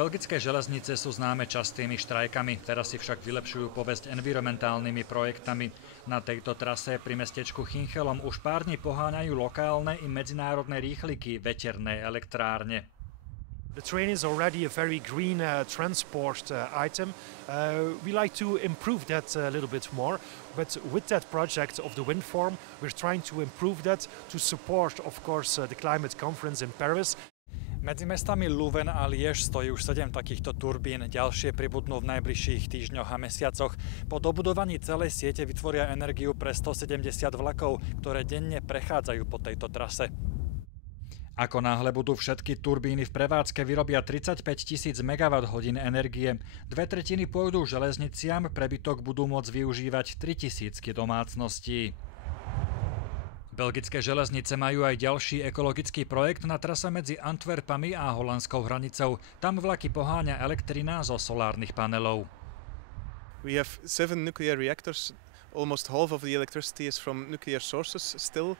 Belgické železnice sú známe častými štrajkami, teraz si však vylepšujú povesť environmentálnymi projektami. Na tejto trase pri mestečku Chinchelom už pár dní poháňajú lokálne i medzinárodné rýchliky veterné elektrárne. The train is already a very green transport item. We like to improve that a little bit more, but with that project of the wind farm, we're trying to improve that to support, of course, the climate conference in Paris. Medzi mestami Louvain a Liège stojí už 7 takýchto turbín, ďalšie pribudnú v najbližších týždňoch a mesiacoch. Po dobudovaní celej siete vytvoria energiu pre 170 vlakov, ktoré denne prechádzajú po tejto trase. Ako náhle budú všetky turbíny v prevádzke, vyrobia 35 000 MWh energie. 2/3 pôjdu železniciam, prebytok budú môcť využívať 3000 domácností. Belgické železnice majú aj ďalší ekologický projekt na trase medzi Antwerpami a holandskou hranicou. Tam vlaky poháňa elektrina zo solárnych panelov. We have 7 nuclear reactors. Almost half of the electricity is from nuclear sources still.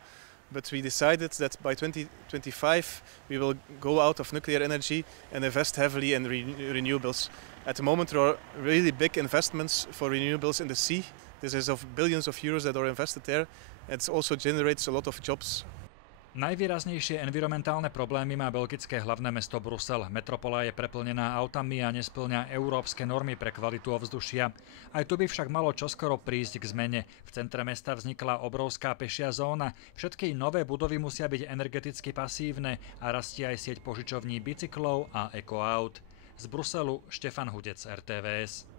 But we decided that by 2025 we will go out of nuclear energy and invest heavily in renewables. At the moment there are really big investments for renewables in the sea. This is of billions of euros that are invested there. It also generates a lot of jobs. Najvýraznejšie environmentálne problémy má belgické hlavné mesto Brusel. Metropola je preplnená autami a nesplňa európske normy pre kvalitu ovzdušia. Aj tu by však malo čoskoro prísť k zmene. V centre mesta vznikla obrovská pešia zóna. Všetky nové budovy musia byť energeticky pasívne a rastie aj sieť požičovní bicyklov a ekoaut. Z Bruselu Štefan Hudec, RTVS.